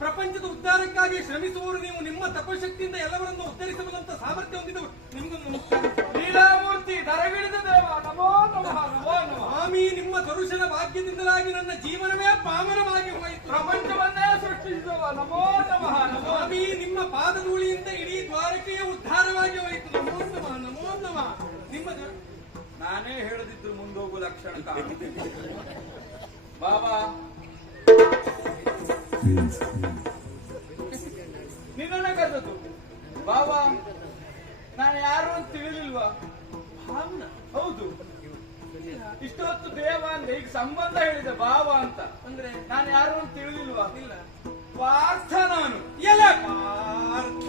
ಪ್ರಪಂಚದ ಉದ್ಧಾರಕ್ಕಾಗಿ ಶ್ರಮಿಸುವವರು ನೀವು. ನಿಮ್ಮ ತಪಶಕ್ತಿಯಿಂದ ಎಲ್ಲವರನ್ನು ಉದ್ಧರಿಸಬಲ್ಲಂತ ಸಾಮರ್ಥ್ಯ ಹೊಂದಿದವರು. ನಿಮಗೊಂದು ನಮಸ್ಕಾರ. ಲೀಲಾಮೂರ್ತಿ ದರಗಿಳಿದ ದೇವ, ನಮೋ ನಮಃ ನಮೋ ನಮಃ. ಸ್ವಾಮಿ, ನಿಮ್ಮ ದರುಶನ ಭಾಗ್ಯದಿಂದಲಾಗಿ ನನ್ನ ಜೀವನವೇ ಪಾವನವಾಗಿ ಹೋಯಿತು. ಪ್ರಪಂಚವನ್ನೇ ಸೃಷ್ಟಿಸಿದವ, ನಮೋ ನಮಃ ನಮೋ. ಸ್ವಾಮಿ, ನಿಮ್ಮ ಪಾದಧೂಳಿಯಿಂದ ಇಡೀ ದ್ವಾರಕೆಯ ಉದ್ಧಾರವಾಗಿ ಹೋಯಿತು. ನಮೋ ನಮಃ ನಮೋ ನಮಃ. ನಿಮ್ಮ ನಾನೇ ಹೇಳದಿದ್ರು ಮುಂದೋಗು ಲಕ್ಷಣ ಬಾಬಾ. ನಿನ್ನನ್ನೇ ಕರೆದದ್ದು ಬಾಬಾ. ನಾನು ಯಾರು ಅಂತ ತಿಳಿಲಿಲ್ವಾ? ಭಾವನ. ಹೌದು, ಇಷ್ಟೊತ್ತು ದೇವ ಅಂದ್ರೆ ಈಗ ಸಂಬಂಧ ಹೇಳಿದೆ ಬಾಬಾ ಅಂತ. ಅಂದ್ರೆ ನಾನು ಯಾರು ಅಂತ ತಿಳಿಲಿಲ್ವಾ? ಇಲ್ಲ. ಪಾರ್ಥ ನಾನು. ಎಲ ಪಾರ್ಥ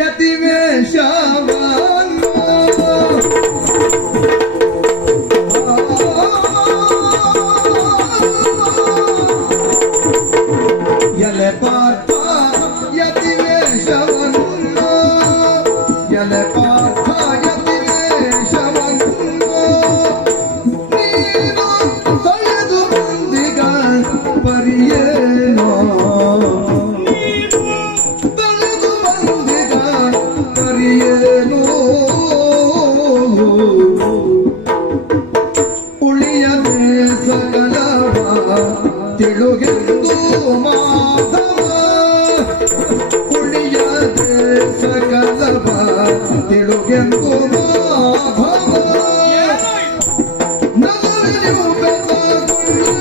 ಯತಿವೇಶವನ್ನು ಎಲೆ ಪಾರ್ಥ ಯತಿವೇಶವನ್ನು ಎಲೆ ಪಾರ್ಥ ಯತಿವೇಶವನ್ನು ನೀನು ತೊಳೆದು ಬಂದಿಗ ಪರಿಯೇನೋ ತೊಳೆದು ಬಂದಿಗ ಪರಿಯೇನೋ ಉಳಿಯದೆ ಸಕಲವ ತಿಳುಗೆಂದು ಮಾಧವ ಉಳಿಯದೆ ಸಕಲವ ತಿಳುಗೆಂದು ಮಾಧವ ನಲವಿಯು ಬೆಳಗುಳ್ಳು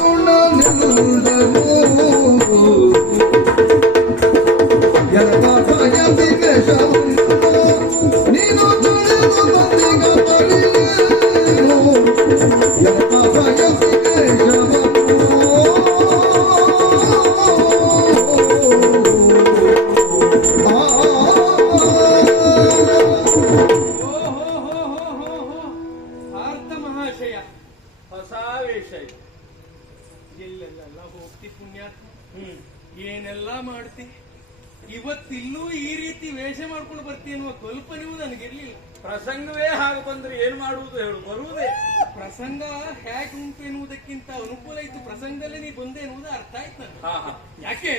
ಗುಣ ನಿಲ್ಲುವುದನು ಎಲಪಾತ ಯತಿವೇಶವನ್ನು ನೀನು ತೊಳೆದು ಬಂದಿಗ ಪರಿಯೇನು ಎಲಪಾತ ಯತಿವೇಶವನ್ನು ಪಾರ್ಥ ಮಹಾಶಯ, ಹೊಸ ವೇಷ ಇದು. ಎಲ್ಲೆಲ್ಲ ಹೋಗ್ತಿ ಪುಣ್ಯಾತ್ಮ. ಏನೆಲ್ಲ ಮಾಡ್ತಿ. ಇವತ್ತಿಲ್ಲೂ ಈ ರೀತಿ ವೇಷ ಮಾಡ್ಕೊಂಡು ಬರ್ತಿ ಎನ್ನುವ ಕಲ್ಪನೆಯೂ ನನಗಿರ್ಲಿಲ್ಲ. ಪ್ರಸಂಗವೇ ಹಾಗೆ ಬಂದ್ರೆ ಏನ್ ಮಾಡುವುದು ಹೇಳು, ಬರುವುದೇ. ಪ್ರಸಂಗ ಹೇಗೆ ಉಂಟು ಎನ್ನುವುದಕ್ಕಿಂತ ಅನುಕೂಲ ಇತ್ತು ಪ್ರಸಂಗದಲ್ಲೇ ನೀ ಬಂದೆ ಎನ್ನುವುದು ಅರ್ಥ ಆಯ್ತು ನನಗೆ. ಯಾಕೆ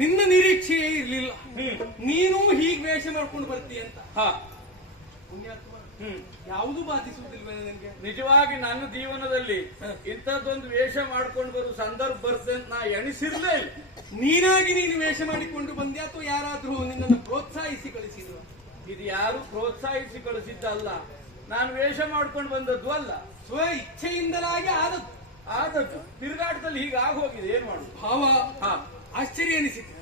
ನಿನ್ನ ನಿರೀಕ್ಷೆಯೇ ಇರ್ಲಿಲ್ಲ. ನೀನು ಹೀಗೆ ವೇಷ ಮಾಡ್ಕೊಂಡು ಬರ್ತಿ ಅಂತ. ಪುಣ್ಯಾತ್ಮ, ಯಾವುದು ಬಾಧಿಸುವುದಿಲ್ವೇ ನನಗೆ? ನಿಜವಾಗಿ ನನ್ನ ಜೀವನದಲ್ಲಿ ಇಂಥದ್ದೊಂದು ವೇಷ ಮಾಡ್ಕೊಂಡು ಬರುವ ಸಂದರ್ಭ ಬರುತ್ತೆ ಅಂತ ನಾ ಎಣಿಸಿರ್ಲೇ ಇಲ್ಲ. ನೀನಾಗಿ ನೀನು ವೇಷ ಮಾಡಿಕೊಂಡು ಬಂದೆ ಅಥವಾ ಯಾರಾದ್ರೂ ನಿನ್ನನ್ನು ಪ್ರೋತ್ಸಾಹಿಸಿ ಕಳಿಸಿದ್ರು? ಇದು ಯಾರು ಪ್ರೋತ್ಸಾಹಿಸಿ ಕಳಿಸಿದ್ದಲ್ಲ, ನಾನು ವೇಷ ಮಾಡ್ಕೊಂಡು ಬಂದದ್ದು ಅಲ್ಲ. ಸ್ವ ಇಚ್ಛೆಯಿಂದಲಾಗಿ ಆದದ್ದು ತಿರುಗಾಟದಲ್ಲಿ ಹೀಗೆ ಆಗೋಗಿದೆ. ಏನ್ ಮಾಡುದು ಭಾವ? ಆಶ್ಚರ್ಯ ಎನಿಸಿತು.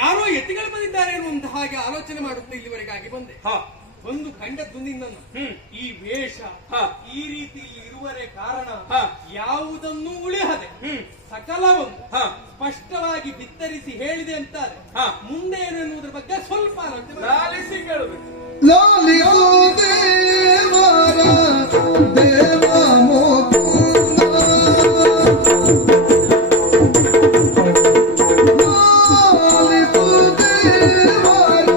ಯಾರೋ ಯತಿಗಳು ಬಂದಿದ್ದಾರೆ ಅನ್ನುವಂತ ಹಾಗೆ ಆಲೋಚನೆ ಮಾಡುತ್ತಾ ಇಲ್ಲಿವರೆಗಾಗಿ ಬಂದೆ. ಒಂದು ಕಂಡದ್ದು ನಿನ್ನನ್ನು. ಈ ವೇಷ ಈ ರೀತಿ ಇರುವರೆ ಕಾರಣ ಯಾವುದನ್ನು ಉಳಿಹದೆ ಸಕಲವನ್ನು ಸ್ಪಷ್ಟವಾಗಿ ಬಿತ್ತರಿಸಿ ಹೇಳಿದೆ ಅಂತಾರೆ. ಮುಂದೆ ಏನು ಎನ್ನುವುದರ ಬಗ್ಗೆ ಸ್ವಲ್ಪ ಆಲೋಚನೆ ಲಾಲಿಸಿ ಕೇಳಬೇಕು. ಲಾಲಿಯೋ ದೇವರ ದೇವ ಮುಕುಂದ ಲಾಲಿಯೋ ದೇವರ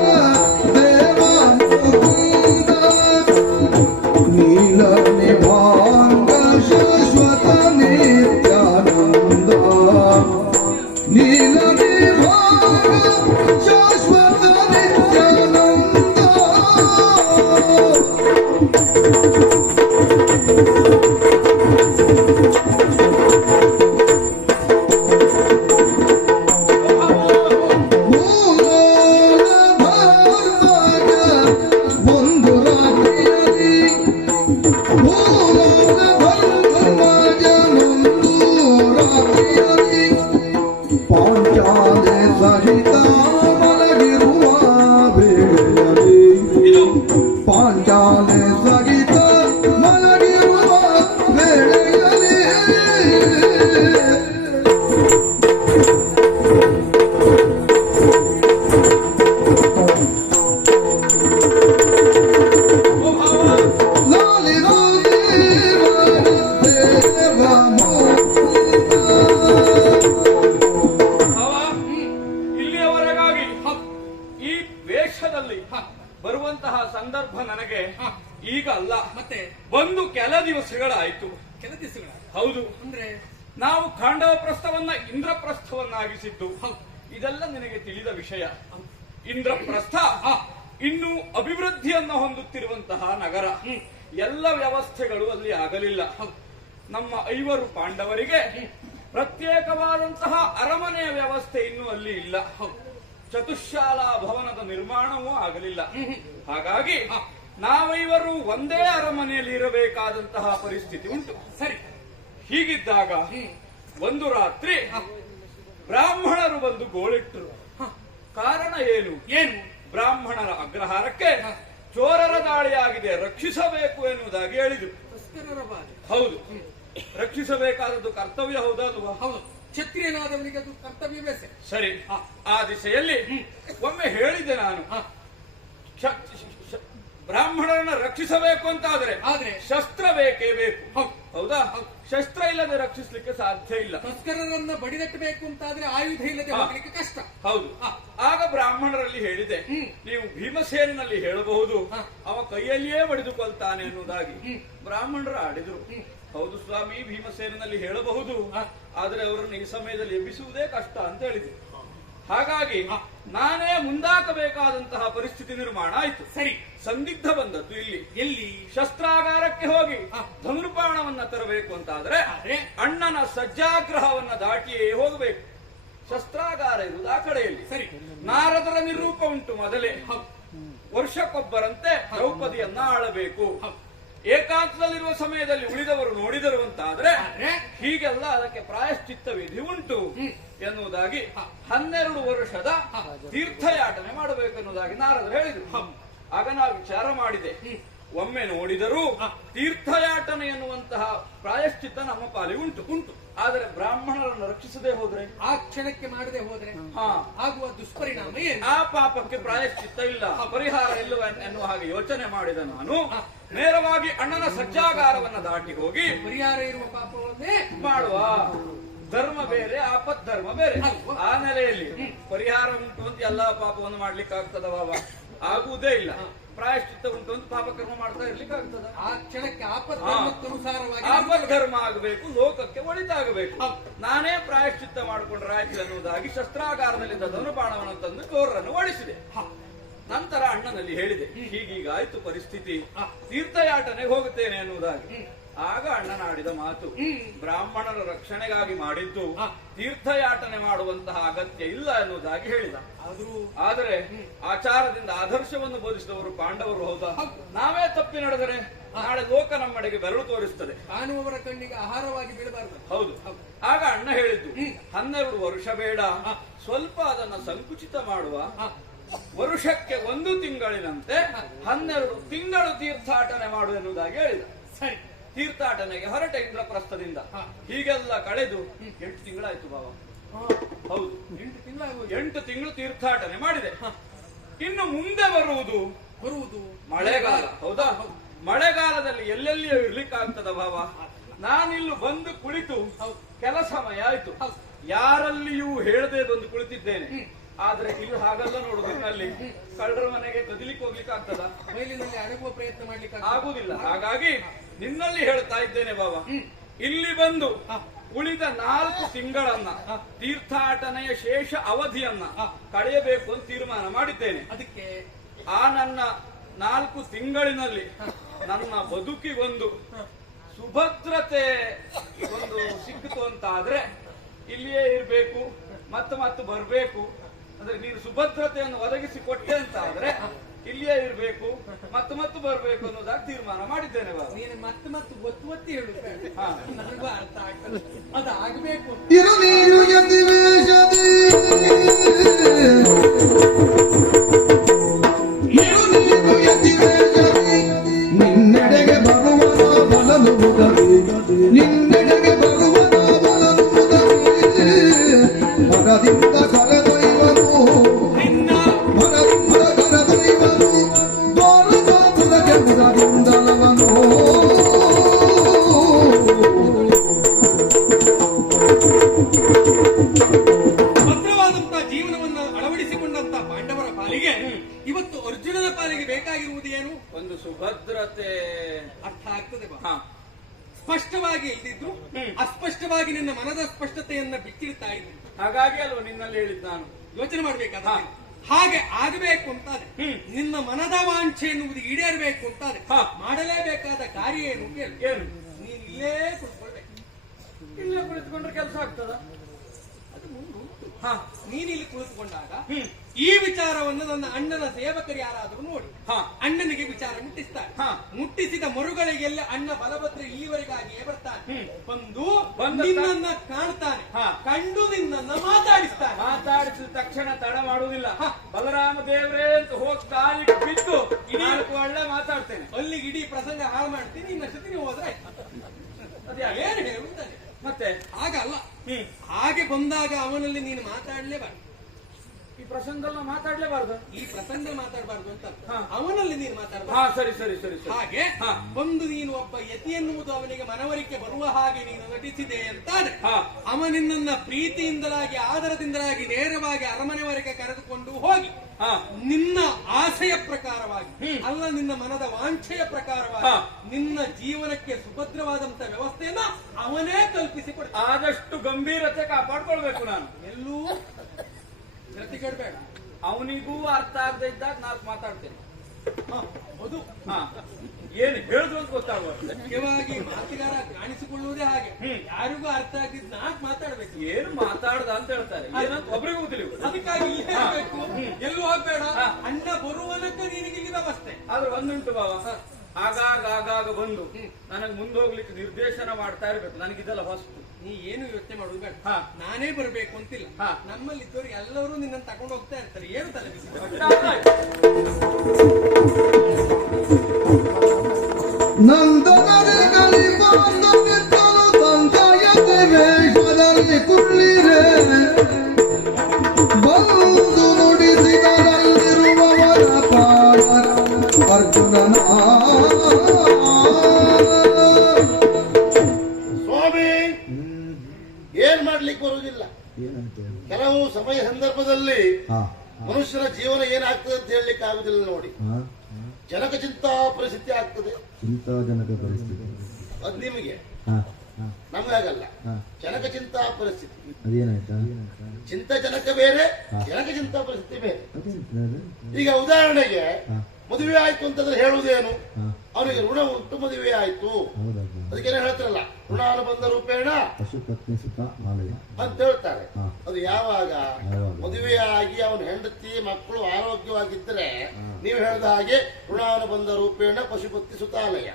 ದೇವ ಮುಕುಂದ ನೀಲ ನಿಭಾಂಗ ಶಾಶ್ವತ ನಿತ್ಯಾನಂದ ನೀಲ ನಿಭಾಂಗ ಶಾಶ್ವತ ನಿತ್ಯಾನಂದ ಬರುವಂತಹ ಸಂದರ್ಭ ನನಗೆ ಈಗ ಅಲ್ಲ, ಮತ್ತೆ ಒಂದು ಕೆಲ ದಿವಸಗಳಾಯ್ತು. ಕೆಲ ದಿವಸಗಳ? ಹೌದು. ಅಂದ್ರೆ ನಾವು ಖಾಂಡವ ಪ್ರಸ್ಥವನ್ನ ಇಂದ್ರಪ್ರಸ್ಥವನ್ನಾಗಿಸಿದ್ದು ಹೌದು. ಇದೆಲ್ಲ ನಿನಗೆ ತಿಳಿದ ವಿಷಯ. ಇಂದ್ರಪ್ರಸ್ಥ ಇನ್ನು ಅಭಿವೃದ್ಧಿಯನ್ನ ಹೊಂದುತ್ತಿರುವಂತಹ ನಗರ. ಎಲ್ಲ ವ್ಯವಸ್ಥೆಗಳು ಅಲ್ಲಿ ಆಗಲಿಲ್ಲ. ನಮ್ಮ 5 ಪಾಂಡವರಿಗೆ ಪ್ರತ್ಯೇಕವಾದಂತಹ ಅರಮನೆಯ ವ್ಯವಸ್ಥೆ ಇನ್ನೂ ಅಲ್ಲಿ ಇಲ್ಲ. ಚತುಶಾಲಾ ಭವನದ ನಿರ್ಮಾಣವೂ ಆಗಲಿಲ್ಲ. ಹಾಗಾಗಿ ನಾವೈವರು ಒಂದೇ ಅರಮನೆಯಲ್ಲಿ ಇರಬೇಕಾದಂತಹ ಪರಿಸ್ಥಿತಿ ಉಂಟು. ಸರಿ. ಹೀಗಿದ್ದಾಗ ಒಂದು ರಾತ್ರಿ ಬ್ರಾಹ್ಮಣರು ಬಂದು ಗೋಳಿಟ್ಟರು. ಕಾರಣ ಏನು? ಬ್ರಾಹ್ಮಣರ ಅಗ್ರಹಾರಕ್ಕೆ ಚೋರರ ದಾಳಿಯಾಗಿದೆ, ರಕ್ಷಿಸಬೇಕು ಎನ್ನುವುದಾಗಿ ಹೇಳಿದರು. ತಸ್ಕರರ ಬಾಧೆ. ಹೌದು, ರಕ್ಷಿಸಬೇಕಾದದ್ದು ಕರ್ತವ್ಯ ಹೌದಲ್ವಾ? ಹೌದು. ಕ್ಷತ್ರಿಯನಾದವನಿಗೆ ಅದು ಕರ್ತವ್ಯವೇ ಸರಿ. ಆ ದಿಶೆಯಲ್ಲಿ ಒಮ್ಮೆ ಹೇಳಿದೆ ನಾನು, ಬ್ರಾಹ್ಮಣರನ್ನ ರಕ್ಷಿಸಬೇಕು ಅಂತಾದ್ರೆ ಶಸ್ತ್ರ ಬೇಕೇ ಬೇಕು. ಹೌದಾ? ಶಸ್ತ್ರ ಇಲ್ಲದೆ ರಕ್ಷಿಸಲಿಕ್ಕೆ ಸಾಧ್ಯ ಇಲ್ಲ. ತಸ್ಕರರನ್ನ ಬಡಿದಟ್ಟಬೇಕು ಅಂತಾದ್ರೆ ಆಯುಧ ಇಲ್ಲದೆ ಹೋಗ್ಲಿಕ್ಕೆ ಕಷ್ಟ. ಹೌದು. ಆಗ ಬ್ರಾಹ್ಮಣರಲ್ಲಿ ಹೇಳಿದೆ, ನೀವು ಭೀಮಸೇನಲ್ಲಿ ಹೇಳಬಹುದು, ಅವ ಕೈಯಲ್ಲಿಯೇ ಬಡಿದುಕೊಳ್ತಾನೆ ಅನ್ನುವುದಾಗಿ. ಬ್ರಾಹ್ಮಣರು ಆಡಿದ್ರು. ಹೌದು ಸ್ವಾಮಿ, ಭೀಮಸೇನಲ್ಲಿ ಹೇಳಬಹುದು, ಆದರೆ ಅವರನ್ನು ಈ ಸಮಯದಲ್ಲಿ ಎಬ್ಬಿಸುವುದೇ ಕಷ್ಟ ಅಂತ ಹೇಳಿದ್ರು. ಹಾಗಾಗಿ ನಾನೇ ಮುಂದಾಕಬೇಕಾದಂತಹ ಪರಿಸ್ಥಿತಿ ನಿರ್ಮಾಣ ಆಯಿತು. ಸರಿ. ಸಂದಿಗ್ಧ ಬಂದದ್ದು ಎಲ್ಲಿ ಶಸ್ತ್ರಾಗಾರಕ್ಕೆ ಹೋಗಿ ಧನುರ್ಬಾಣವನ್ನ ತರಬೇಕು ಅಂತಾದ್ರೆ ಅಣ್ಣನ ಸಜ್ಜಾಗ್ರಹವನ್ನ ದಾಟಿಯೇ ಹೋಗಬೇಕು. ಶಸ್ತ್ರಾಗಾರ ಇರುವುದು ಆ ಕಡೆಯಲ್ಲಿ. ಸರಿ. ನಾರದರ ನಿರೂಪ ಉಂಟು ಮೊದಲೇ. ವರ್ಷಕ್ಕೊಬ್ಬರಂತೆ ದ್ರೌಪದಿಯನ್ನ ಆಳಬೇಕು. ಏಕಾಂತದಲ್ಲಿರುವ ಸಮಯದಲ್ಲಿ ಉಳಿದವರು ನೋಡಿದರು ಅಂತಾದ್ರೆ ಹೀಗೆಲ್ಲ ಅದಕ್ಕೆ ಪ್ರಾಯಶ್ಚಿತ್ತ ವಿಧಿ ಉಂಟು ಎನ್ನುವುದಾಗಿ 12 ವರ್ಷದ ತೀರ್ಥಯಾಟನೆ ಮಾಡಬೇಕೆನ್ನುವುದಾಗಿ ನಾರದರು ಹೇಳಿದರು. ಆಗ ನಾವು ವಿಚಾರ ಮಾಡಿದೆ, ಒಮ್ಮೆ ನೋಡಿದರೂ ತೀರ್ಥಯಾಟನೆ ಎನ್ನುವಂತಹ ಪ್ರಾಯಶ್ಚಿತ್ತ ನಮ್ಮ ಪಾಲಿಗೆ ಉಂಟು. ಆದರೆ ಬ್ರಾಹ್ಮಣರನ್ನು ರಕ್ಷಿಸದೆ ಹೋದ್ರೆ, ಆ ಕ್ಷಣಕ್ಕೆ ಮಾಡದೆ ಹೋದ್ರೆ ಆಗುವ ದುಷ್ಪರಿಣಾಮ ಏನು? ಆ ಪಾಪಕ್ಕೆ ಪ್ರಾಯಶ್ಚಿತ್ತ ಇಲ್ಲ, ಪರಿಹಾರ ಇಲ್ಲವ ಎನ್ನುವ ಹಾಗೆ ಯೋಚನೆ ಮಾಡಿದ ನಾನು ನೇರವಾಗಿ ಅಣ್ಣನ ಸಜ್ಜಾಗಾರವನ್ನ ದಾಟಿ ಹೋಗಿ ಪರಿಹಾರ ಇರುವ ಪಾಪವನ್ನೇ ಮಾಡುವ. ಧರ್ಮ ಬೇರೆ, ಆಪತ್ ಧರ್ಮ ಬೇರೆ. ಆ ನೆಲೆಯಲ್ಲಿ ಪರಿಹಾರ ಉಂಟು ಅಂತ ಎಲ್ಲಾ ಪಾಪವನ್ನು ಮಾಡ್ಲಿಕ್ಕೆ ಆಗ್ತದ ಬಾಬಾ? ಆಗುವುದೇ ಇಲ್ಲ. ಪ್ರಾಯಶ್ಚಿತ್ತ ಉಂಟು ಅಂತ ಪಾಪಕರ್ಮ ಮಾಡ್ತಾ ಇರ್ಲಿಕ್ಕೆ ಆಗ್ತದ? ಆ ಕ್ಷಣಕ್ಕೆ ಆಪತ್ತನುಸಾರವಾಗಿ ಆಪತ್ ಧರ್ಮ ಆಗಬೇಕು, ಲೋಕಕ್ಕೆ ಒಳಿತಾಗಬೇಕು. ನಾನೇ ಪ್ರಾಯಶ್ಚಿತ್ತ ಮಾಡಿಕೊಂಡ್ರೆ ಆಯ್ತು ಎನ್ನುವುದಾಗಿ ಶಸ್ತ್ರಾಗಾರದಲ್ಲಿದ್ದ ಧನುರ್ಬಾಣವನ್ನು ತಂದು ಚೋರರನ್ನು ಓಡಿಸಿದೆ. ನಂತರ ಅಣ್ಣನಲ್ಲಿ ಹೇಳಿದೆ, ಹೀಗೀಗಾಯ್ತು ಪರಿಸ್ಥಿತಿ, ತೀರ್ಥಯಾಟನೆಗೆ ಹೋಗುತ್ತೇನೆ ಎನ್ನುವುದಾಗಿ. ಆಗ ಅಣ್ಣನಾಡಿದ ಮಾತು, ಬ್ರಾಹ್ಮಣರ ರಕ್ಷಣೆಗಾಗಿ ಮಾಡಿದ್ದು, ತೀರ್ಥಯಾಟನೆ ಮಾಡುವಂತಹ ಅಗತ್ಯ ಇಲ್ಲ ಎನ್ನುವುದಾಗಿ ಹೇಳಿದ. ಆದರೆ ಆಚಾರದಿಂದ ಆದರ್ಶವನ್ನು ಬೋಧಿಸಿದವರು ಪಾಂಡವರು. ಹೌದಾ? ನಾವೇ ತಪ್ಪಿ ನಡೆದರೆ ನಾಳೆ ಲೋಕ ನಮ್ಮಡೆಗೆ ಬೆರಳು ತೋರಿಸುತ್ತದೆ. ಕಾಣುವವರ ಕಣ್ಣಿಗೆ ಆಹಾರವಾಗಿ ಬೀಳಬಾರದು. ಹೌದು. ಆಗ ಅಣ್ಣ ಹೇಳಿದ್ದು, 12 ವರ್ಷ ಬೇಡ, ಸ್ವಲ್ಪ ಅದನ್ನ ಸಂಕುಚಿತ ಮಾಡುವ. ವರುಷಕ್ಕೆ 1 ತಿಂಗಳಿನಂತೆ 12 ತಿಂಗಳು ತೀರ್ಥಾಟನೆ ಮಾಡು ಎನ್ನುವುದಾಗಿ ಹೇಳಿದ. ಸರಿ. ತೀರ್ಥಾಟನೆಗೆ ಹೊರಟ ಇಂದ್ರಪ್ರಸ್ಥದಿಂದ ಹೀಗೆಲ್ಲ ಕಳೆದು 8 ತಿಂಗಳಾಯ್ತು ಬಾಬಾ. ಹೌದು, 8 ತಿಂಗಳು ತೀರ್ಥಾಟನೆ ಮಾಡಿದೆ. ಇನ್ನು ಮುಂದೆ ಬರುವುದು ಮಳೆಗಾಲ. ಹೌದಾ? ಮಳೆಗಾಲದಲ್ಲಿ ಎಲ್ಲೆಲ್ಲಿಯೂ ಇರ್ಲಿಕ್ಕಾಗ್ತದ ಭಾವ? ನಾನಿಲ್ಲಿ ಬಂದು ಕುಳಿತು ಕೆಲ ಸಮಯ ಆಯ್ತು, ಯಾರಲ್ಲಿಯೂ ಹೇಳದೆ ಬಂದು ಕುಳಿತಿದ್ದೇನೆ. ಆದ್ರೆ ಇಲ್ಲಿ ಹಾಗಲ್ಲ ನೋಡು, ನಿನ್ನಲ್ಲಿ ಕಳ್ಳರ ಮನೆಗೆ ಕದಿಲಿಕ್ಕೆ ಹೋಗ್ಲಿಕ್ಕೆ ಆಗ್ತದ? ಬಯಲಿನಲ್ಲಿ ಅಡಗುವ ಪ್ರಯತ್ನ ಮಾಡ್ಲಿಕ್ಕೆ ಆಗುದಿಲ್ಲ. ಹಾಗಾಗಿ ನಿನ್ನಲ್ಲಿ ಹೇಳ್ತಾ ಇದ್ದೇನೆ ಬಾಬಾ, ಇಲ್ಲಿ ಬಂದು ಉಳಿದ 4 ತಿಂಗಳನ್ನ ತೀರ್ಥಾಟನೆಯ ಶೇಷ ಅವಧಿಯನ್ನ ಕಳೆಯಬೇಕು ಅಂತ ತೀರ್ಮಾನ ಮಾಡಿದ್ದೇನೆ. ಅದಕ್ಕೆ ಆ ನನ್ನ 4 ತಿಂಗಳಿನಲ್ಲಿ ನನ್ನ ಬದುಕಿಗೊಂದು ಸುಭದ್ರತೆ ಒಂದು ಸಿಕ್ಕಿತು ಅಂತ ಆದ್ರೆ ಇಲ್ಲಿಯೇ ಇರ್ಬೇಕು, ಮತ್ತೆ ಬರಬೇಕು. ಅಂದ್ರೆ ನೀನು ಸುಭದ್ರತೆಯನ್ನು ಒದಗಿಸಿ ಕೊಟ್ಟೆ ಅಂತ ಆದ್ರೆ ಇಲ್ಲಿಯೇ ಇರ್ಬೇಕು, ಮತ್ತೆ ಬರ್ಬೇಕು ಅನ್ನೋದಾಗಿ ತೀರ್ಮಾನ ಮಾಡಿದ್ದೇನೆ ಬಾಬಾ. ನೀನು ಮತ್ತೆ ಒತ್ತಿ ಹೇಳುತ್ತೆ, ನನಗೂ ಅರ್ಥ ಆಗ್ತದೆ. ಅದಾಗಬೇಕು. ಇರು ನೀರು ಯತಿವೇಷದಿ, ಇರು ನೀರು ಯತಿವೇಷದಿ, ನಿನ್ನೆಡೆಗೆ ಬರುವನ ಬಲನು ಮುದರಿ, ನಿನ್ನೆಡೆಗೆ ಬರುವನ ಬಲನು ಮುದರಿ, ಮರದಿಂದ ಕರೆದೊಯ್ವನು, ಮರದಿಂದ ಕರೆದೊಯ್ವನು, ಗೋಲಗೋಪುರಕ್ಕೆ ಮುದರಿಂದಲವನು. ಭದ್ರವಾದಂತಹ ಜೀವನವನ್ನು ಅಳವಡಿಸಿಕೊಂಡಂತಹ ಪಾಂಡವರ ಪಾಲಿಗೆ ಇವತ್ತು ಅರ್ಜುನನ ಪಾಲಿಗೆ ಬೇಕಾಗಿರುವುದು ಏನು? ಒಂದು ಸುಭದ್ರತೆ. ಅರ್ಥ ಆಗ್ತದೆ. ಸ್ಪಷ್ಟವಾಗಿ ಇಲ್ದಿದ್ರು ಅಸ್ಪಷ್ಟವಾಗಿ ನಿನ್ನ ಮನದ ಸ್ಪಷ್ಟತೆಯನ್ನ ಬಿಚ್ಚಿಡ್ತಾ ಇದ್ರು. ಹಾಗಾಗಿ ಅಲ್ವಾ ನಿನ್ನಲ್ಲಿ ಹೇಳಿದ್ ನಾನು ಯೋಚನೆ ಮಾಡ್ಬೇಕಾದ ಹಾಗೆ ಆಗಬೇಕು ಅಂತಾದ್ರೆ ನಿನ್ನ ಮನದ ವಾಂಛೆ ಎನ್ನುವುದು ಈಡೇರಬೇಕು ಅಂತಾದ್ರೆ ಮಾಡಲೇಬೇಕಾದ ಕಾರ್ಯ ಏನು ಕೇಳು. ಏನು? ನೀನ್ ಇಲ್ಲೇ ಕುಳಿತುಕೊಳ್ಬೇಕು. ಇಲ್ಲೇ ಕುಳಿತುಕೊಂಡ್ರೆ ಕೆಲಸ ಆಗ್ತದ? ಅದು ಮುಂದೆ ಉಂಟು. ನೀನಿಲ್ಲಿ ಕುಳಿತುಕೊಂಡಾಗ ಈ ವಿಚಾರವನ್ನು ನನ್ನ ಅಣ್ಣನ ಸೇವಕರು ಯಾರಾದ್ರೂ ನೋಡಿ ಅಣ್ಣನಿಗೆ ವಿಚಾರ ಮುಟ್ಟಿಸ್ತಾರೆ. ಮುಟ್ಟಿಸಿದ ಮರುಗಳಿಗೆಲ್ಲ ಅಣ್ಣ ಬಲಭದ್ರ ಇಲ್ಲಿವರೆಗಾಗಿಯೇ ಬರ್ತಾನೆ. ಬಂದು ನಿನ್ನನ್ನ ಕಾಣ್ತಾನೆ. ಕಂಡು ನಿನ್ನನ್ನ ಮಾತಾಡಿಸ್ತಾನೆ. ಮಾತಾಡಿಸಿದ ತಕ್ಷಣ ತಡ ಮಾಡುವುದಿಲ್ಲ. ಬಲರಾಮ ದೇವರೇ ಅಂತ ಹೋಗಿ ಕಾಲಿಗೆ ಬಿದ್ದು ನಾಲ್ಕು ಒಳ್ಳೆ ಮಾತಾಡ್ತೇನೆ. ಅಲ್ಲಿಗೆ ಇಡೀ ಪ್ರಸಂಗ ಹಾಳು ಮಾಡ್ತೀನಿ. ಇನ್ನಷ್ಟೊತ್ತಿ ನೀವು ಹೋದ್ರೆ ಏನು ಹೇಳುತ್ತಾನೆ ಮತ್ತೆ ಹಾಗಲ್ಲ. ಹಾಗೆ ಬಂದಾಗ ಅವನಲ್ಲಿ ನೀನು ಮಾತಾಡ್ಲೇಬಾರ್ದು. ಈ ಪ್ರಸಂಗ ಮಾತಾಡ್ಲೇಬಾರ್ದು. ಈ ಪ್ರಸಂಗ ಮಾತಾಡಬಾರ್ದು ಅಂತ ಅವನಲ್ಲಿ ನೀನು ಮಾತಾಡಬಾರ್ದು. ಸರಿ ಸರಿ ಸರಿ. ಹಾಗೆ ಬಂದು ನೀನು ಒಬ್ಬ ಯತಿ ಎನ್ನುವುದು ಅವನಿಗೆ ಮನವರಿಕೆ ಬರುವ ಹಾಗೆ ನೀನು ನಟಿಸಿದೆ ಅಂತಾದ್ರೆ ಅವನಿನ್ನ ಪ್ರೀತಿಯಿಂದಲಾಗಿ ಆದರದಿಂದಲಾಗಿ ನೇರವಾಗಿ ಅರಮನೆವರೆಗೆ ಕರೆದುಕೊಂಡು ಹೋಗಿ ನಿನ್ನ ಆಸೆಯ ಪ್ರಕಾರವಾಗಿ ಅಲ್ಲ ನಿನ್ನ ಮನದ ವಾಂಛೆಯ ಪ್ರಕಾರವಾಗಿ ನಿನ್ನ ಜೀವನಕ್ಕೆ ಸುಭದ್ರವಾದಂತ ವ್ಯವಸ್ಥೆಯನ್ನ ಅವನೇ ಕಲ್ಪಿಸಿಕೊಡ್ತಾನೆ. ಆದಷ್ಟು ಗಂಭೀರತೆ ಕಾಪಾಡ್ಕೊಳ್ಬೇಕು ನಾನು. ಎಲ್ಲೂ ಗತಿಗೆಡಬೇಡ. ಅವನಿಗೂ ಅರ್ಥ ಆಗದೆ ಇದ್ದಾಗ ನಾಲ್ಕು ಮಾತಾಡ್ತೇನೆ. ಹೌದು. ಏನು ಹೇಳುದು ಅಂತ ಗೊತ್ತಾಗುವ ಮುಖ್ಯವಾಗಿ ಮಾತುಗಾರ ಕಾಣಿಸಿಕೊಳ್ಳುವುದೇ ಹಾಗೆ. ಯಾರಿಗೂ ಅರ್ಥ ಆಗಿದ್ ನಾಲ್ಕು ಮಾತಾಡ್ಬೇಕು. ಏನು ಮಾತಾಡ್ದ ಅಂತ ಹೇಳ್ತಾರೆ, ಏನಂತ ಒಬ್ರಿಗೂ ತಿಳಿಯುವುದು. ಅದಕ್ಕಾಗಿ ಇಲ್ಲೇ ಇರ್ಬೇಕು, ಎಲ್ಲೂ ಹೋಗ್ಬೇಡ. ಅಣ್ಣ ಬರುವನಕ್ಕ ನಿನಗೆ ಇಲ್ಲಿ ವ್ಯವಸ್ಥೆ. ಆದ್ರೆ ಒಂದುಂಟು ಬಾವ, ಆಗಾಗ ಬಂದು ನನಗೆ ಮುಂದೋಗ್ಲಿಕ್ಕೆ ನಿರ್ದೇಶನ ಮಾಡ್ತಾ ಇರ್ಬೇಕು. ನನಗಿದೆಲ್ಲ ಹೊಸ್ತು. ನೀ ಏನು ಯೋಚನೆ ಮಾಡುದು ಬೇಡ. ನಾನೇ ಬರ್ಬೇಕು ಅಂತಿಲ್ಲ. ನಮ್ಮಲ್ಲಿದ್ದವರು ಎಲ್ಲರೂ ನಿನ್ನ ತಗೊಂಡು ಹೋಗ್ತಾ ಇರ್ತಾರೆ. ಏನು ತಲೆ ಬಿಸಿ. ನಂದನರೆ ಕಲಿಪಾಂದವಿತ್ತಲು ತಂತಾಯತೆ ವೇಷದಲ್ಲಿ ಕುಳ್ಳಿರೆ ಬಂದು ನುಡಿಸಿದರಲ್ಲಿರುವವರ ಪಾದ ಅರ್ಜುನನ. ಸ್ವಾಮಿ, ಏನ್ ಮಾಡ್ಲಿಕ್ಕೆ ಬರುವುದಿಲ್ಲ. ಕೆಲವು ಸಮಯ ಸಂದರ್ಭದಲ್ಲಿ ಮನುಷ್ಯನ ಜೀವನ ಏನಾಗ್ತದೆ ಅಂತ ಹೇಳಲಿಕ್ಕೆ ಆಗುದಿಲ್ಲ. ನೋಡಿ, ಜನಕ ಚಿಂತಾ ಪರಿಸ್ಥಿತಿ ಆಗ್ತದೆ. ಚಿಂತಾಜನಕ ಪರಿಸ್ಥಿತಿ ಅದ್ ನಿಮಗೆ, ನಮಗಾಗಲ್ಲ. ಜನಕ ಚಿಂತಾ ಪರಿಸ್ಥಿತಿ ಅದೇನಾಯ್ತಾ? ಚಿಂತಾಜನಕ ಬೇರೆ, ಜನಕ ಚಿಂತಾ ಪರಿಸ್ಥಿತಿ ಬೇರೆ. ಈಗ ಉದಾಹರಣೆಗೆ ಮದುವೆ ಆಯ್ತು ಅಂತಂದ್ರೆ ಹೇಳುವುದೇನು? ಅವನಿಗೆ ಋಣ ಉಂಟು, ಮದುವೆ ಆಯ್ತು. ಅದಕ್ಕೇನೆ ಹೇಳ್ತಾರಲ್ಲ, ಋಣಾನುಬಂಧ ರೂಪೇಣ ಪಶುಪತ್ನಿ ಸುತ ಆಲಯ ಅಂತ ಹೇಳ್ತಾರೆ. ಅದು ಯಾವಾಗ? ಮದುವೆಯಾಗಿ ಅವನ ಹೆಂಡತಿ ಮಕ್ಕಳು ಆರೋಗ್ಯವಾಗಿದ್ದರೆ ನೀವು ಹೇಳಿದ ಹಾಗೆ ಋಣಾನುಬಂಧ ರೂಪೇಣ ಪಶುಪತಿ ಸುತಾಲಯ.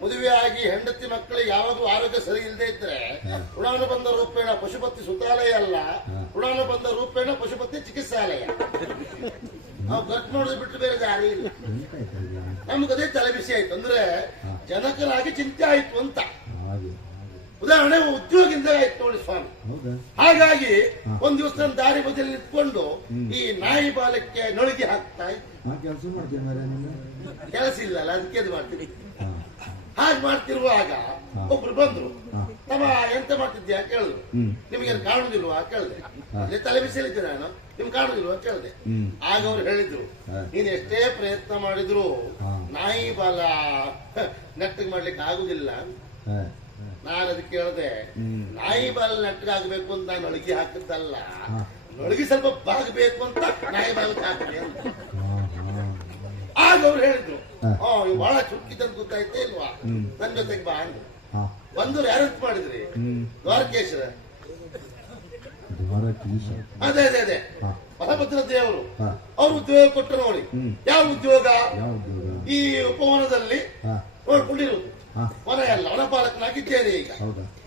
ಮದುವೆಯಾಗಿ ಹೆಂಡತಿ ಮಕ್ಕಳಿಗೆ ಯಾವಾಗಲೂ ಆರೋಗ್ಯ ಸರಿ ಇಲ್ಲದೆ ಇದ್ರೆ ಋಣಾನುಬಂಧ ರೂಪೇಣ ಪಶುಪತಿ ಸುತಾಲಯ ಅಲ್ಲ, ಋಣಾನುಬಂಧ ರೂಪೇಣ ಪಶುಪತಿ ಚಿಕಿತ್ಸಾಲಯ. ನಾವು ಗಟ್ ನೋಡಿದ್ ಬಿಟ್ಟು ಬೇರೆ ದಾರಿ ಇಲ್ಲ. ನಮ್ಗೆ ಅದೇ ತಲೆ ಬಿಸಿ ಆಯ್ತು. ಅಂದ್ರೆ ಜನಕರಾಗಿ ಚಿಂತೆ ಆಯ್ತು ಅಂತ. ಉದಾಹರಣೆ ಉದ್ಯೋಗದಿಂದ ಆಯ್ತು ನೋಡಿ ಸ್ವಾಮಿ. ಹಾಗಾಗಿ ಒಂದ್ ದಿವಸ ನನ್ನ ದಾರಿ ಬದಿಯಲ್ಲಿ ನಿಂತ್ಕೊಂಡು ಈ ನಾಯಿ ಬಾಲಕ್ಕೆ ನೊಳಗೆ ಹಾಕ್ತಾ ಇದ್ದೆ. ಕೆಲಸ ಇಲ್ಲ ಅಲ್ಲ, ಅದಕ್ಕೆ ಅದು ಮಾಡ್ತೀನಿ. ಹಾಗೆ ಮಾಡ್ತಿರುವಾಗ ಒಬ್ರು ಬಂದ್ರು. ತಮ್ಮ ಎಂತ ಮಾಡ್ತಿದ್ಯಾ ಕೇಳಿದ್ರು. ನಿಮಗೆ ಕಾಣುದಿಲ್ವಾ ಕೇಳಿದೆ. ಅದೇ ತಲೆ ಬಿಸಿಲಿದ್ದೆ ನಾನು. ನಿಮ್ಗೆ ಕಾಣುದಿಲ್ವಾ ಕೇಳಿದೆ. ಆಗ ಅವ್ರು ಹೇಳಿದ್ರು, ನೀನ್ ಎಷ್ಟೇ ಪ್ರಯತ್ನ ಮಾಡಿದ್ರು ನಾಯಿ ಬಾಲ ನೆಟ್ಟಗೆ ಮಾಡ್ಲಿಕ್ಕೆ ಆಗುದಿಲ್ಲ. ನಾನು ಅದಕ್ಕೆ ಕೇಳಿದೆ, ನಾಯಿ ಬಾಲ ನೆಟ್ಟಗಾಗಬೇಕು ಅಂತ ನಾನು ಒಳಗಿ ಹಾಕಿದ್ದಲ್ಲ, ಒಳಗಿ ಸ್ವಲ್ಪ ಬಾಗಬೇಕು ಅಂತ ನಾಯಿ ಬಾಲಕ್ಕೆ ಹಾಕಿದೆ ಅಂತ. ಆಗ ಅವ್ರು ಹೇಳಿದ್ರು, ಇವ್ ಬಹಳ ಚುಕ್ಕಿದಂತ ಗೊತ್ತಾಯ್ತೇ ಇಲ್ವಾ, ನನ್ ಜೊತೆಗೆ ಬಾ ಅಂದ್ರು. ಬಂದವ್ರು ಯಾರಂತ ಮಾಡಿದ್ರಿ? ದ್ವಾರಕೇಶ್ವರ. ಅದೇ ಅದೇ ಅದೇ ಬಲಭದ್ರ ದೇವರು. ಅವ್ರು ಉದ್ಯೋಗ ಕೊಟ್ಟರು ನೋಡಿ. ಯಾವ ಉದ್ಯೋಗ? ಈ ಉಪವನದಲ್ಲಿ ನೋಡ್ಕೊಂಡಿರುವುದು. ವನ ಎಲ್ಲ ವನಪಾಲಕನಾಗಿದ್ದೇನೆ ಈಗ.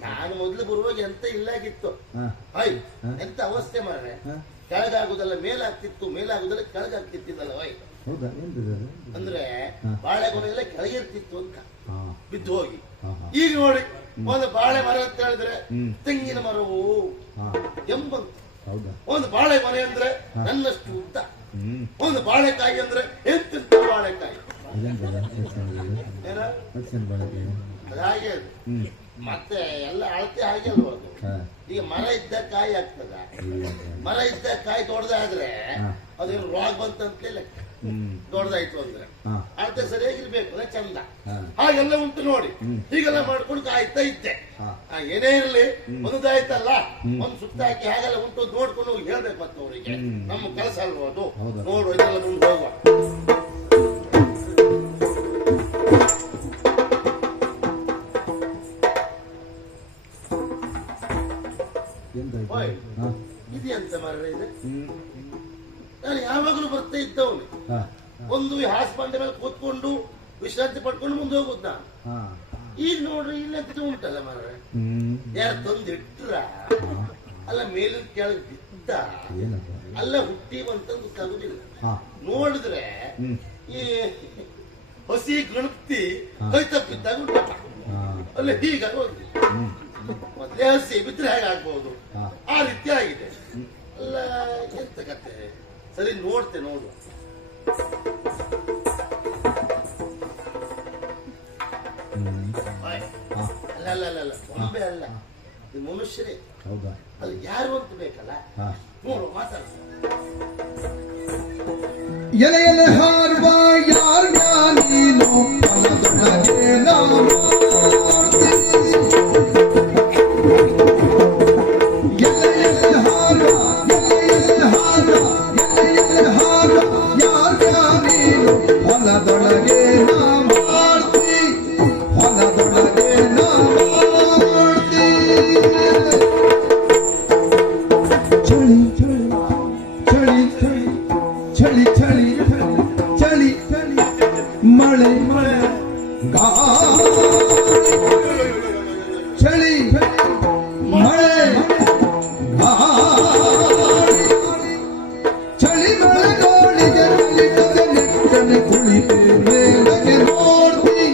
ನಾನು ಮೊದಲು ಬರುವಾಗ ಎಂತ ಇಲ್ಲಾಗಿತ್ತು. ಎಂತ ಅವಸ್ಥೆ ಮಾಡ್ರೆ, ಕೆಳಗಾಗುದಲ್ಲ ಮೇಲಾಗ್ತಿತ್ತು, ಮೇಲಾಗುದಲ್ಲ ಕೆಳಗಾಗ್ತಿತ್ತಿದ್ದಲ್ಲ. ಅಂದ್ರೆ ಬಾಳೆಗೊನೆ ಎಲ್ಲ ಕೆಳಗಿರ್ತಿತ್ತು ಅಂತ ಬಿದ್ದು ಹೋಗಿ. ಈಗ ನೋಡಿ, ಒಂದು ಬಾಳೆ ಮರ ಅಂತ ಹೇಳಿದ್ರೆ ತೆಂಗಿನ ಮರವು ಎಂಬಂತ. ಒಂದು ಬಾಳೆ ಮನೆ ಅಂದ್ರೆ ನನ್ನಷ್ಟು ಉದ್ದ. ಒಂದು ಬಾಳೆಕಾಯಿ ಅಂದ್ರೆ ಎಂತೆಂತ ಬಾಳೆಕಾಯಿ. ಹಾಗೆ ಮತ್ತೆ ಎಲ್ಲ ಅಳತೆ ಹಾಗೆ ಅಲ್ವ ಅದು. ಈಗ ಮರ ಇದ್ದ ಕಾಯಿ ಆಗ್ತದ? ಮರ ಇದ್ದ ಕಾಯಿ ದೊಡ್ಡದಾದ್ರೆ ಅದೇನು ರೋಗ ಬಂತಂತಲೇ ಲೆಕ್ಕ. ದೊಡ್ಡದಾಯ್ತು ಅಂದ್ರೆ ಹಾ. ಅಳತೆ ಸರಿಯಾಗಿರ್ಬೇಕು ಅಲ್ಲ ಚಂದ. ಹಾ. ಹಾಗೆಲ್ಲ ಉಂಟು ನೋಡಿ, ಹೀಗೆಲ್ಲ ಮಾಡ್ಕೊಂಡು ಕಾಯ್ತಾ ಇದ್ದೆ. ಹಾ. ಏನೇ ಇರಲಿ ಒಂದಾಯ್ತಲ್ಲ, ಒಂದು ಸುತ್ತ ಹಾಕಿ ಹಾಗೆಲ್ಲ ಉಂಟು ನೋಡ್ಕೊಂಡು ಹೋಗಿ ಹೇಳ್ಬೇಕು ಮತ್ತೆ ಅವರಿಗೆ. ನಮ್ಮ ಕೆಲಸ ಅಲ್ವಾ ಅದು. ಹೌದಾ? ನೋಡು ಇದೆಲ್ಲ ಮುಂದೆ ಹೋಗುವ. ಎಂತಾಯ್ತು? ಓಯ್, ಹಾ. ಇದೆಂತ ಮಾರ್ರೆ ಇದು? ನಾನು ಯಾವಾಗಲೂ ಬರ್ತಾ ಇದ್ದವನು. ಹಾ. ಒಂದು ಹಾಸ್ ಬಂಡೆ ಮೇಲೆ ಕೂತ್ಕೊಂಡು ವಿಶ್ರಾಂತಿ ಪಡ್ಕೊಂಡು ಮುಂದೆ ಹೋಗುದು ನಾನು. ಹಾ. ಈಗ ನೋಡ್ರಿ ಇಲ್ಲಂತ ಉಂಟಲ್ಲ ಮಾರ್ರೆ, ಯಾರ ತಂದಿಟ್ರ ಅಲ್ಲ ಮೇಲಿನ ಕೆಳಗೆ ಬಿದ್ದ ಏನಪ್ಪ? ಅಲ್ಲ ಹುಟ್ಟಿವಂತಂದು ತಗುದಿಲ್ಲ. ಹಾ. ನೋಡಿದ್ರೆ ಈ ಹಸಿ ಗಣಪತಿ ಕೈ ತಪ್ಪಿದ್ದಾಗ ಉಂಟಲ್ಲ, ಹಾ. ಅಲ್ಲ ಹೀಗಾಗಿ ಹೋಗಿ ಮೊದಲೇ ಹಸಿ ಬಿದ್ರೆ ಹೇಗಾಗ್ಬಹುದು, ಹಾ. ಆ ರೀತಿ ಆಗಿದೆ. ಅಲ್ಲ ಎಂತ ಕತೆ, ಸರಿ ನೋಡ್ತೆ ನೋಡು. ಓಯ್, ಹಾ. ಅಲ್ಲ ಅಲ್ಲ ಅಲ್ಲ ಅಲ್ಲ, ಬೊಂಬೆ ಅಲ್ಲ, ಇದು ಮನುಷ್ಯರೇ. ಹೌದಾ? ಅದು ಯಾರು ಅಂತ ಬೇಕಲ್ಲ, ಹಾ. ನೋಡು ಮಾತಾಡ. ಎಲೆ ಎಲೆ ಹಾರುವ ಯಾರ ನೀನು ಹೊಲದೊಳಗೆ ನಾವು ಎಲೆ ಎಲೆ ಹಾರುವ, ಎಲೆ ಎಲೆ ಹಾರುವ, ಎಲೆ ಎಲೆ ಹಾರುವ ಯಾರ ನೀನು ಹೊಲದೊಳಗೆ ನಾವು ಮಾಡ್ತಿ, ಹೊಲದೊಳಗೆ ನಾವು ಮಾಡ್ತಿ. ಚಳಿ ಚಳಿ ಚಳಿ ಚಳಿ ಚಳಿ ಚಳಿ ಮಳೆ ಮಳೆ ಚಳಿ ಮಳೆ ಚಳಿ ಮಳೆ ಗಾಳಿಗೆ ಕಲಿತದೆ ನೆಟ್ಟನೆ ಕುಳಿತೆ ಮೇಲಗೆ ನೋಡ್ತಿ,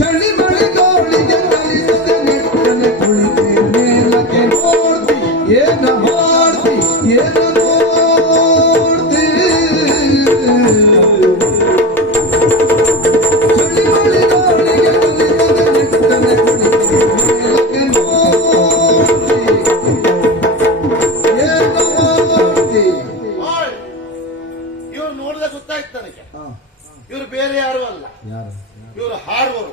ಚಳಿ ಮಳೆ ಗಾಳಿಗೆ ಕಲಿತದೆ ನೆಟ್ಟನೆ ಕುಳಿತೆ ಮೇಲಗೆ ನೋಡ್ತಿ, ಏನ ಮಾಡ್ತಿ ಏನ ನೋಡ್ತಿ. ಚಳಿ ಮಳೆ ಗಾಳಿಗೆ ಕಲಿತದೆ ನೆಟ್ಟನೆ ಕುಳಿತೆ ಮೇಲಗೆ ನೋಡ್ತಿ, ಏನ ಮಾಡ್ತಿ. ಓಯ್, ಇವ್ರು ನೋಡಿದ್ರೆ ಗೊತ್ತಾಯ್ತು ನನಗೆ, ಹಾ. ಇವ್ರು ಬೇರೆ ಯಾರು ಅಲ್ಲ, ಯಾರು? ಇವರು ಹಾರುವರು.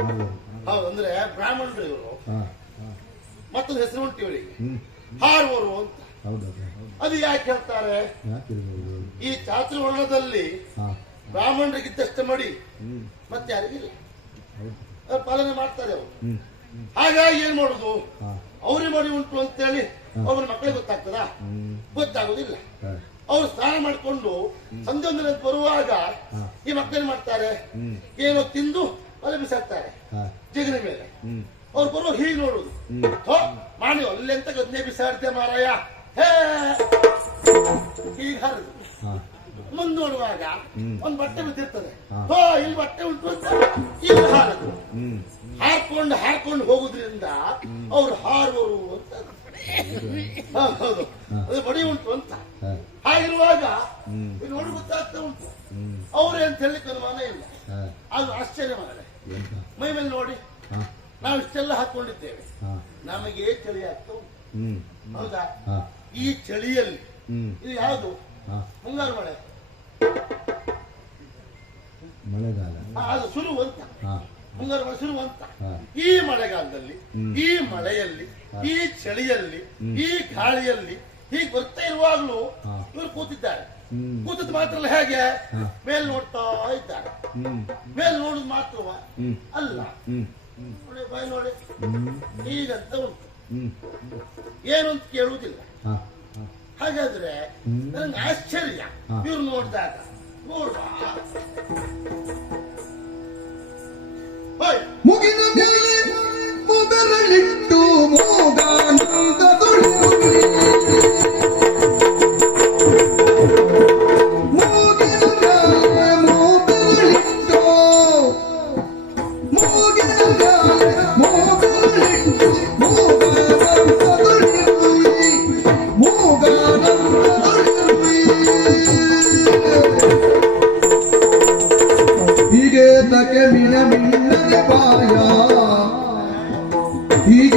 ಯಾರು? ಹೌದು, ಅಂದ್ರೆ ಬ್ರಾಹ್ಮಣರು ಇವರು. ಹಾ. ಹಾ. ಮತ್ತೊಂದು ಹೆಸರು ಉಂಟು ಇವರಿಗೆ, ಹಾರುವರು ಅಂತ. ಹೌದಾ? ಅದು ಯಾಕೆ ಹೇಳ್ತಾರೆ, ಯಾಕಿರ್ಬೋದು? ಈ ಚಾತುರ್ವರ್ಣದಲ್ಲಿ ಹಾ. ಬ್ರಾಹ್ಮಣರಿಗಿದ್ದಷ್ಟು ಮಡಿ ಮತ್ತೆ ಯಾರಿಗಿಲ್ಲ, ಹೌದು. ಅವ್ರು ಪಾಲನೆ ಮಾಡ್ತಾರೆ ಅವರು. ಹಾಗಾಗಿ ಏನ್ ಮಾಡುದು, ಹಾ. ಅವ್ರಿಗೆ ಮಡಿ ಉಂಟು ಅಂತೇಳಿ ಅವ್ರ ಮಕ್ಕಳಿಗೆ ಗೊತ್ತಾಗ್ತದ? ಗೊತ್ತಾಗುದಿಲ್ಲ. ಹಾ. ಅವ್ರು ಸ್ನಾನ ಮಾಡ್ಕೊಂಡು ಸಂಜೆ ಒಂದು ಬರುವಾಗ ಈ ಮಕ್ಕಳೇನ್ ಮಾಡ್ತಾರೆ, ಏನೋ ತಿಂದು ಒಲೆ ಬಿಸಾಕ್ತಾರೆ ಹಾ. ಜಿಗಣಿ ಮೇಲೆ. ಅವ್ರು ಬರುವ ಹೀಗೆ ನೋಡುದು, ಮಾಡಿ ಅಲ್ಲೆಂತ ಗದ್ನೆ ಬಿಸಾಡ್ತೆ ಮಾರಾಯ, ಹೇ ಹೀಗೆ ಹರಿದು ಹಾ. ಮುಂದ್ ನೋಡುವಾಗ ಒಂದ್ ಬಟ್ಟೆ ಬಿದ್ದಿರ್ತದೆ, ಹಾ. ಇಲ್ಲಿ ಬಟ್ಟೆ ಉಂಟು ಅಂತ ಇಲ್ಲಿ ಹಾರದು, ಹಾರ್ಕೊಂಡು ಹೋಗುದ್ರಿಂದ ಅವ್ರು ಹಾರುವರು ಅಂತ. ಹೌದು, ಅದು ಬಡಿ ಉಂಟು ಅಂತ. ಹಾ. ಹಾಗಿರುವಾಗ ಇದು ನೋಡಿ ಗೊತ್ತಾಗ್ತಾ ಉಂಟು, ಅವ್ರೆ ಅಂತ ಹೇಳಲಿಕ್ಕೆ ಅನುಮಾನ ಇಲ್ಲ. ಹಾ. ಅದು ಆಶ್ಚರ್ಯ ಮಾಡ, ಎಂತ? ಮೈ ಮೇಲೆ ನೋಡಿ ಹಾ. ನಾವು ಇಷ್ಟೆಲ್ಲ ಹಾಕೊಂಡಿದ್ದೇವೆ, ಹಾ. ನಮಗೆ ಚಳಿ ಆಗ್ತಾ ಉಂಟು. ಹ್ಮ್. ಹೌದಾ? ಹಾ. ಈ ಚಳಿಯಲ್ಲಿ ಇದು ಯಾವುದು, ಹಾ. ಮುಂಗಾರು ಮಳೆ, ಮಳೆಗಾಲ. ಅದು ಶುರು ಅಂತ. ಹಾ. ಮುಂಗಾರು ಮಳೆ ಶುರು ಅಂತ. ಹಾ. ಈ ಮಳೆಗಾಲದಲ್ಲಿ, ಈ ಮಳೆಯಲ್ಲಿ, ಈ ಚಳಿಯಲ್ಲಿ, ಈ ಗಾಳಿಯಲ್ಲಿ ಹೀಗೆ ಬರ್ತಾ ಇರುವಾಗಲೂ ಇವರು ಕೂತಿದ್ದಾರೆ. ಕೂತದ್ದು ಮಾತ್ರ ಅಲ್ಲ, ಹೇಗೆ ಮೇಲ್ ನೋಡ್ತಾ ಇದ್ದಾರೆ. ಮೇಲ್ ನೋಡುದು ಮಾತ್ರವ ಅಲ್ಲ, ನೋಡಿ ಬಾಯ್ ನೋಡಿ ಹೀಗಂತ ಉಂಟು, ಏನು ಅಂತ ಕೇಳುವುದಿಲ್ಲ. ಹಾಗಾದ್ರೆ ನನಗೆ ಆಶ್ಚರ್ಯ ಇವ್ರು ನೋಡಿದಾಗ, ನೋಡುವ ಮುಗಿನ ಮೇಲೆ ಮೊದಲಿಟ್ಟು ಮೂಗಾನಂದದೊಳು ಹೀಗೆ ತಕ್ಕೆ ಮಿಣ ಮಿಣ್ಣಗೆ ಬಾಯ ಹೀಗೆ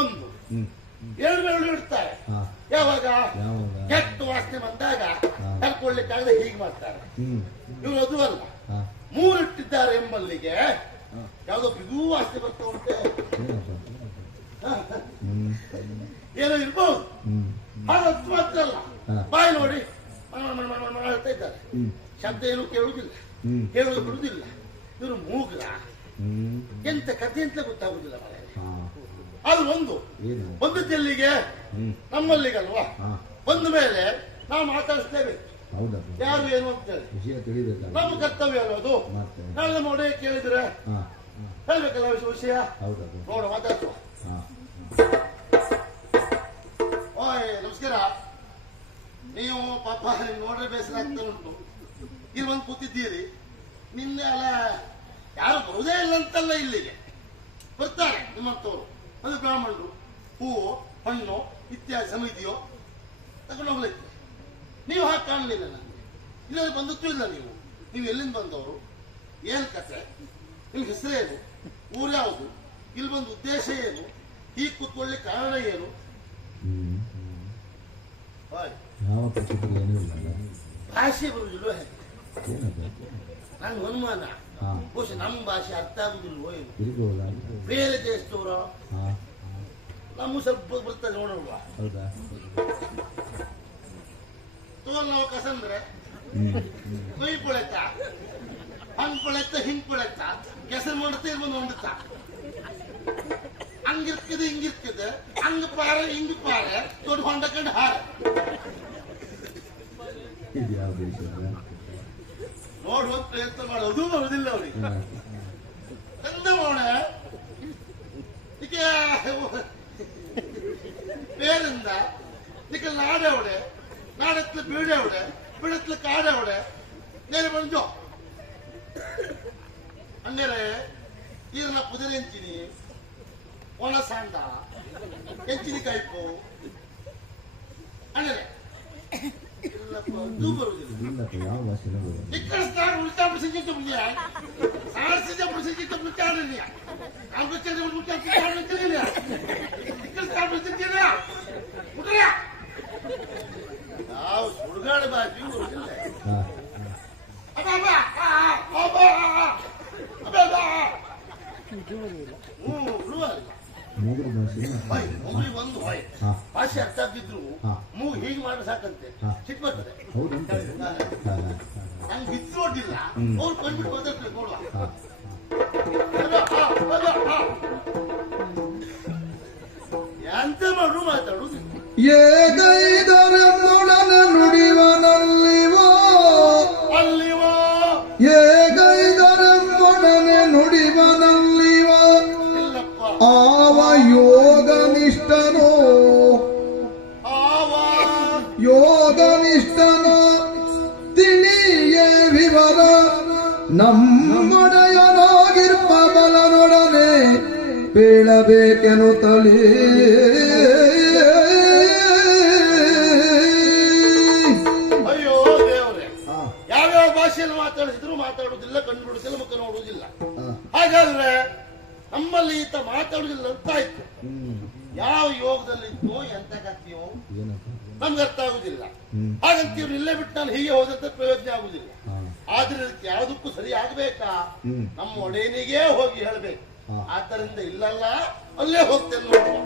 ಒಂದು ಹ್ಮ್ ಎರಡು ಬೆರಳು ಇಡ್ತಾರೆ. ಹಾ ಯಾವಾಗ ಯಾವಾಗ ಕೆಟ್ಟ ವಾಸನೆ ಬಂದಾಗ ಕರ್ಕೊಳ್ಳಿಕ್ಕಾಗದೆ ಹೀಗೆ ಮಾಡ್ತಾರೆ. ಹ್ಮ್ ಇವರು ಅದು ಅಲ್ಲ, ಹಾ ಮೂರಿಟ್ಟಿದ್ದಾರೆ ಎಂಬಲ್ಲಿಗೆ ಯಾವುದೋ ಬಿಗೂ ವಾಸನೆ ಬರ್ತಾ ಉಂಟೆ. ಹ್ಮ್ ಏನೋ ಇರ್ಬೋದು. ಹ್ಮ್ ಹಾಗಂತ ಮಾತ್ರ ಅಲ್ಲ, ಹಾ. ಬಾಯಿ ನೋಡಿ ಹೇಳ್ತಾ ಇದ್ದಾರೆ. ಹ್ಮ್ ಶಬ್ದ ಏನು ಕೇಳುವುದಿಲ್ಲ, ಹ್ಮ್ ಕೇಳುವುದು ಬಿಡುವುದಿಲ್ಲ. ಇವರು ಮೂಗ್ರ ಹ್ಮ್ ಎಂತ ಕಥೆ ಅಂತ ಗೊತ್ತಾಗುದಿಲ್ಲ ಮನೆ. ಹಾ ಅದು ಒಂದು ಏನು ಒಂದು ಚೆಲ್ಲಿಗೆ ಹ್ಮ್ ನಮ್ಮಲ್ಲಿಗಲ್ವಾ, ಹಾ ಬಂದ ಮೇಲೆ ನಾವು ಮಾತಾಡಿಸ್ತೇವೆ ಹೌದಾ ಯಾರು ಏನು ಅಂತ ಹೇಳಿ. ವಿಷಯ ತಿಳಿಬೇಕಲ್ಲ ನಮ್ಮ ಕರ್ತವ್ಯ ಅಲ್ಲ ಅದು. ಮತ್ತೆ ನಾಳೆ ನಮ್ಮ ಒಡೆಯ ಕೇಳಿದ್ರೆ ಹಾ ಹೇಳ್ಬೇಕಲ್ಲ ವಿಷಯ. ಹೌದಾ ನೋಡ ಮಾತಾಡುವ. ಹಾ ಓಯ್ ನಮಸ್ಕಾರ. ನೀವು ಪಾಪ ನೋಡ್ರೆ ಬೇಸರ ಆಗ್ತಾ ಉಂಟು. ಇಲ್ಲಿ ಬಂದು ಕೂತಿದ್ದೀರಿ. ನಿನ್ನೆ ಅಲ್ಲ ಯಾರು ಬರುವುದೇ ಇಲ್ಲ ಅಂತಲ್ಲ, ಇಲ್ಲಿಗೆ ಬರ್ತಾರೆ ನಿಮ್ಮಂಥವ್ರು. ಅದು ಬ್ರಾಹ್ಮಣರು ಹೂವು ಹಣ್ಣು ಇತ್ಯಾದಿ ಸಮಿತಿಯೋ ತಗೊಂಡು ಹೋಗ್ಲಿಕ್ಕೆ. ನೀವು ಹಾಗೆ ಕಾಣಲಿಲ್ಲ ನನಗೆ. ಇಲ್ಲಾದ್ರೆ ಬಂದದ್ದು ಇಲ್ಲ. ನೀವು ಎಲ್ಲಿಂದ ಬಂದವರು, ಏನು ಕಥೆ, ನಿಮ್ಗೆ ಹೆಸರೇನು, ಊರು ಯಾವುದು, ಇಲ್ಲಿ ಬಂದ ಉದ್ದೇಶ ಏನು, ಹೀಗೆ ಕೂತ್ಕೊಳ್ಳಿ ಕಾರಣ ಏನು? ಹ್ಮ್ ಹಾಯ್ ಯಾವ ಪ್ರಸಿದ್ಧಿ ಏನೂ ಇಲ್ಲಲ್ಲ ಭಾಷೆ ಬರುವುದಿಲ್ವೋ ಹೇಗೆ? ಏನದು ನಂಗೆ ಅನುಮಾನ. ಹಾ ಬಹುಶಃ ನಮ್ಮ ಭಾಷೆ ಅರ್ಥ ಆಗುದಿಲ್ವೋ ಏನು? ಇರ್ಬೋದಾ ಬೇರೆ ದೇಶದವರು ಹಾ ನಮ್ಮ ಸ್ವಲ್ಪ ಬರ್ತದೆ ನೋಡುವ. ಹೌದಾ ತೋಲ್ ನಾವು ಕಸಂದ್ರೆ ಹ್ಮ್ ಕೊಯ್ ಕೊಳೆತ ಹಂಗ್ ಕೊಳೆತ ಹಿಂಗ್ ಕೊಳೆತ ಕೆಸರು ಮಾಡುತ್ತೆ ಇರ್ಬಂದು ಹೊಂದುತ್ತ ಹಂಗಿರ್ತದೆ ಹಿಂಗಿರ್ತದೆ ಹಂಗ ಪಾರೆ ಹಿಂಗ್ ಪಾರೆ ದೊಡ್ಡ ಹೊಂಡ ಕಂಡು ಹಾರ ಇದು ಯಾವ ದೇಶ ನೋಡುವ ಪ್ರಯತ್ನ ಮಾಡೋದು ಬರುದಿಲ್ಲ ಅವ್ರಿಗೆ. ಎಂತ ಮಾಡೋಣ ಇದಕ್ಕೆ ಬೇರಿಂದ ಇದಕ್ಕೆ ನಾಡವಡೆ ನಾಡತ್ಲ ಬೀಡವಡೆ ಬೀಡತ್ಲ ಕಾಡವಡೆ ನೇರ ಬಂದು ಹಂಗಾರೆ ಈರನ ಪುದರಿ ಹೆಂಚಿನಿ ಒಣ ಸಾಂಡ ಹೆಂಚಿನಿ ಕಾಯ್ಪು ಹಂಗಾರೆ ಇಲ್ಲಪ್ಪ ಅದು ಬರುವುದಿಲ್ಲ. ಇಲ್ಲಪ್ಪ ಯಾವ ಭಾಷೆ ಬರೋದು ఇక్కడ స్టార్ ఉల్టా ప్రసంగిస్తూ ఉంది సారసిజ ప్రసంగిస్తూ ఉంటాడని ఆంకొచ్చేది ఉల్టా ప్రసంగిస్తూ ఇక్కడ స్టార్ ప్రసంగిస్తూ ఉంటాడా ఆ సుడుగాడు బాజీ ఊరిಲ್ಲ ಹಾ అబ్బా అబ్బా అబ్బా ರೂವಲ್ಲ ಮೂಗರ ಭಾಷೆ ಹೋಯ್ ಮೂಗಿ ಒಂದು ಹೋಯ್ ಹಾ ಭಾಷೆ ಅರ್ಥ ಆಗಿದ್ರು ಹಾ. ಮೂಗು ಹೀಗೆ ಮಾಡಿ ಸಾಕಂತೆ ಹಾ. ಸಿಟ್ಟು ಬರ್ತದೆ. ಹೌದಂತ ಹಾ ಹಾ ನಂಗೆ ಬಿದ್ದು ನೋಡಿಲ್ಲ ಅವ್ರು ಕಂಡ್ಬಿಟ್ಟು ಬರ್ತಾರೆ ನೋಡುವ. ಹಾ ಎಂತ ಮಾಡು ಮಾತಾಡುದು ಏಗೈದರನ್ನೊಡನೆ ನುಡಿವನಲ್ಲಿವೋ ಅಲ್ಲಿವೋ ಏಗೈದರನ್ನೊಡನೆ ನುಡಿವನಲ್ಲಿವೋ ಇಲ್ಲಪ್ಪ ಆವ ಯೋಗನಿಷ್ಠನೋ ಆವ ಯೋಗನಿಷ್ಠನೋ ತಿಳಿಯೇ ವಿವರ ನಮ್ಮೊಡೆಯನಾಗಿರ್ಪ ಬಲನೊಡನೆ ಬೀಳಬೇಕೆನ್ನುತ್ತಲೇ ಅಯ್ಯೋ ದೇವ್ರೆ, ಯಾವ್ಯಾವ ಭಾಷೆಯಲ್ಲಿ ಮಾತಾಡಿಸಿದ್ರು ಮಾತಾಡುವುದಿಲ್ಲ, ಕಂಡುಬಿಡುವುದಿಲ್ಲ, ಮುಖ ನೋಡುವುದಿಲ್ಲ. ಹಾಗಾದ್ರೆ ನಮ್ಮಲ್ಲಿ ಈತ ಮಾತಾಡುವುದಿಲ್ಲ ಅಂತ ಆಯ್ತು. ಯಾವ ಯೋಗದಲ್ಲಿದ್ದೋ ಎಂತ ಕಥೆಯೋ ನಮ್ಗೆ ಅರ್ಥ ಆಗುದಿಲ್ಲ. ಹಾಗಂತ ಇವ್ರು ಇಲ್ಲೇ ಬಿಟ್ಟು ನಾನು ಹೀಗೆ ಹೋದಂತ ಪ್ರಯೋಜನ ಆಗುದಿಲ್ಲ. ಆದ್ರೆ ಇದಕ್ಕೆ ಯಾವುದಕ್ಕೂ ಸರಿ ಆಗ್ಬೇಕಾ, ನಮ್ಮ ಒಡೆಯನಿಗೆ ಹೋಗಿ ಹೇಳ್ಬೇಕು. ಆದ್ದರಿಂದ ಇಲ್ಲಲ್ಲ ಅಲ್ಲೇ ಹೋಗ್ತೇನೆ ನೋಡುವ.